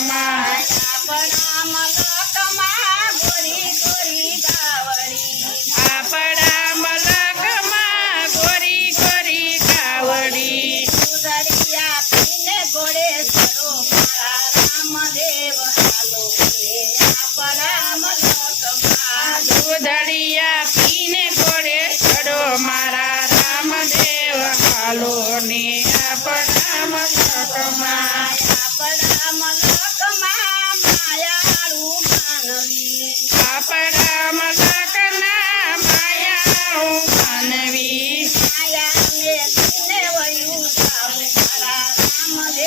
લોકમાં આપણા લોકમાં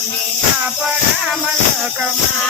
હાલો ને